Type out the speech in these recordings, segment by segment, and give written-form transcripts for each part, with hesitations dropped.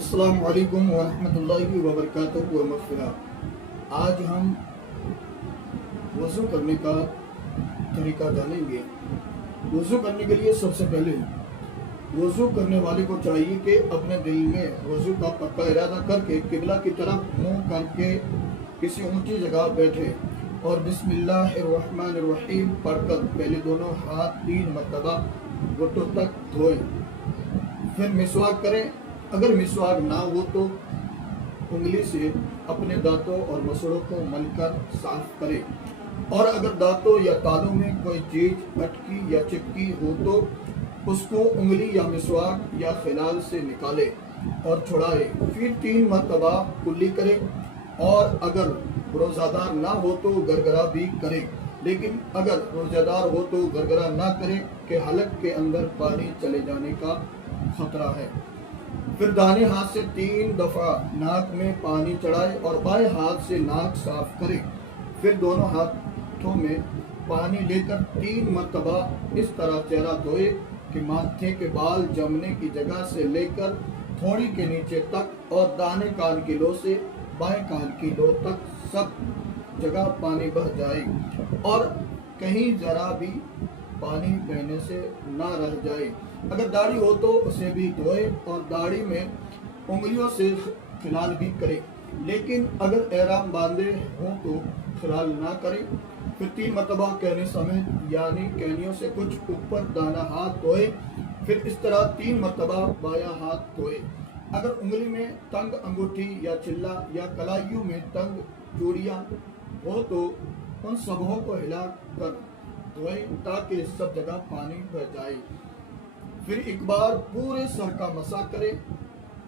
السلام علیکم ورحمۃ اللہ وبرکاتہ و مغفرہ۔ آج ہم وضو کرنے کا طریقہ جانیں گے۔ وضو کرنے کے لیے سب سے پہلے وضو کرنے والے کو چاہیے کہ اپنے دل میں وضو کا پکا ارادہ کر کے قبلہ کی طرف منہ کر کے کسی اونچی جگہ بیٹھے اور بسم اللہ الرحمن الرحیم پڑھ کر پہلے دونوں ہاتھ 3 مرتبہ گھٹنوں تک دھوئیں، پھر مسواک کریں۔ اگر مسواک نہ ہو تو انگلی سے اپنے دانتوں اور مسوڑوں کو مل کر صاف کریں، اور اگر دانتوں یا تالوں میں کوئی چیز اٹکی یا چپکی ہو تو اس کو انگلی یا مسواک یا خلال سے نکالے اور چھڑائے، پھر 3 مرتبہ کلی کرے، اور اگر روزہ دار نہ ہو تو گرگرا بھی کرے، لیکن اگر روزہ دار ہو تو گرگرا نہ کرے کہ حلق کے اندر پانی چلے جانے کا خطرہ ہے۔ پھر داہنے ہاتھ سے 3 دفعہ ناک میں پانی چڑھائے اور بائیں ہاتھ سے ناک صاف کرے، پھر دونوں ہاتھوں میں پانی لے کر 3 مرتبہ اس طرح چہرہ دھوئے کہ ماتھے کے بال جمنے کی جگہ سے لے کر تھوڑی کے نیچے تک اور داہنے کان کی لو سے بائیں کان کی لو تک سب جگہ پانی بہہ جائے، اور کہیں ذرا بھی پانی بہنے سے نہ رہ جائے۔ اگر داڑھی ہو تو اسے بھی دھوئے اور داڑھی میں انگلیوں سے خلال بھی کرے، لیکن اگر احرام باندھے ہوں تو خلال نہ کرے۔ پھر 3 مرتبہ کہنے سمیت یعنی کہنیوں سے کچھ اوپر دانا ہاتھ دھوئے، پھر اس طرح 3 مرتبہ بایاں ہاتھ دھوئے۔ اگر انگلی میں تنگ انگوٹھی یا چلا یا کلائیوں میں تنگ چوڑیاں ہو تو ان سبوں کو ہلا کر دھوئیں تاکہ سب جگہ پانی بہ جائے۔ پھر ایک بار پورے سر کا مسح کرے۔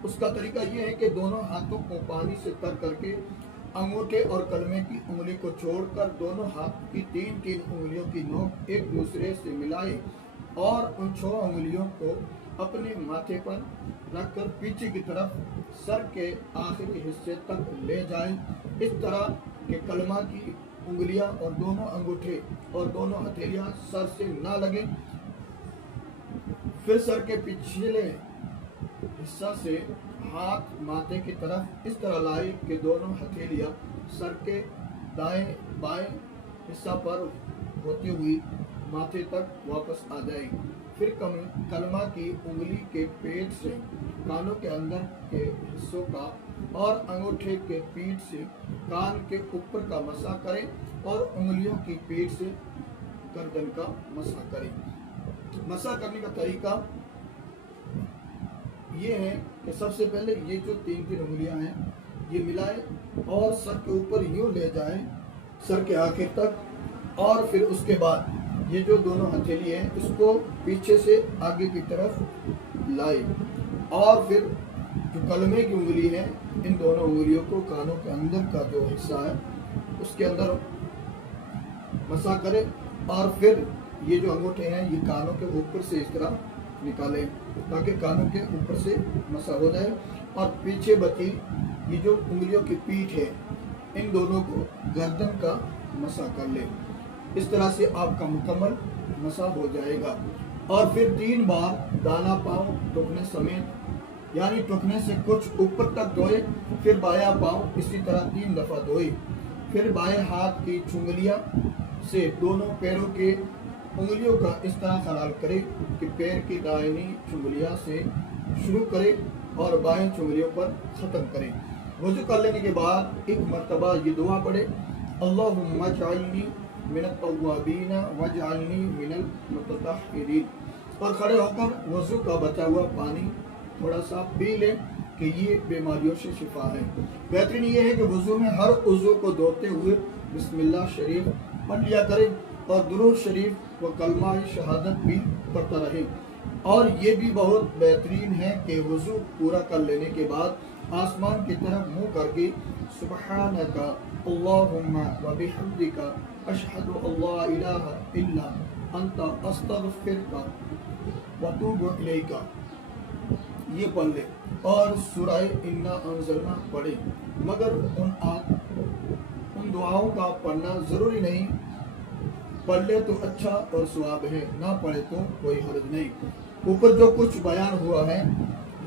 اس کا طریقہ یہ ہے کہ دونوں ہاتھوں کو پانی سے تر کر کے انگوٹھے اور کلمے کی انگلی کو چھوڑ کر دونوں ہاتھ کی 3 انگلیوں کی نوک ایک دوسرے سے ملائے اور ان 6 انگلیوں کو اپنے ماتھے پر رکھ کر پیچھے کی طرف سر کے آخری حصے تک لے جائیں، اس طرح کہ کلمہ کی انگلیاں اور دونوں انگوٹھے اور دونوں ہتھیلیاں سر سے نہ لگیں۔ پھر سر کے پچھلے حصہ سے ہاتھ ماتھے کی طرف اس طرح لائے کہ دونوں ہتھیلیاں سر کے دائیں بائیں حصہ پر ہوتی ہوئی ماتھے تک واپس آ جائیں۔ پھر کلمہ کی انگلی کے پیٹ سے کانوں کے اندر کے حصوں کا اور انگوٹھے کے پیٹ سے کان کے اوپر کا مسح کریں اور انگلیوں کی پیٹ سے گردن کا مسح کریں۔ مسح کرنے کا طریقہ یہ ہے کہ سب سے پہلے یہ جو 3 انگلیاں ہیں یہ ملائے اور سر کے اوپر یوں لے جائیں سر کے آخر تک، اور پھر اس کے بعد یہ جو دونوں ہتھیلی ہیں اس کو پیچھے سے آگے کی طرف لائے، اور پھر جو کلمے کی انگلی ہے ان دونوں انگلیوں کو کانوں کے اندر کا جو حصہ ہے اس کے اندر مسح کرے، اور پھر یہ جو انگوٹھے ہیں یہ کانوں کے اوپر سے اس طرح نکالیں تاکہ کانوں کے اوپر سے مسح ہو جائے، اور پیچھے بچی یہ جو انگلیوں کی پیٹھ ہے ان دونوں کو گردن کا مسح کر لیں۔ اس طرح سے آپ کا مکمل مسح ہو جائے گا۔ اور پھر 3 بار دانا پاؤں ٹکنے سمیت یعنی ٹکنے سے کچھ اوپر تک دھوئے، پھر بایاں پاؤں اسی طرح 3 دفعہ دھوئے، پھر بائیں ہاتھ کی چنگلیاں سے دونوں پیروں کے انگلیوں کا اس طرح خلال کرے کہ پیر کی دائنی چنگلیاں سے شروع کرے اور بائیں چنگلیوں پر ختم کرے۔ وضو کر لینے کے بعد 1 مرتبہ یہ دعا پڑھے، اللہم اجعلنی من التوابین واجعلنی من المتطہرین، اور کھڑے ہو کر وضو کا بچا ہوا پانی تھوڑا سا پی لے کہ یہ بیماریوں سے شفا ہے۔ بہترین یہ ہے کہ وضو میں ہر عضو کو دھوتے ہوئے بسم اللہ شریف پڑھ لیا کرے اور درود شریف و کلمہ شہادت بھی پڑھتا رہے۔ اور یہ بھی بہت بہترین ہے کہ وضو پورا کر لینے کے بعد آسمان کی طرف منہ کر کے سبحانک اللہم و بحمدک اشہد اللہ الہ الا انت استغفرک و اتوب الیک یہ پڑھ لے، اور سورہ انا انزلنا پڑھے، مگر ان دعاؤں کا پڑھنا ضروری نہیں، پڑھ لے تو اچھا اور ثواب ہے، نہ پڑھے تو کوئی حرج نہیں۔ اوپر جو کچھ بیان ہوا ہے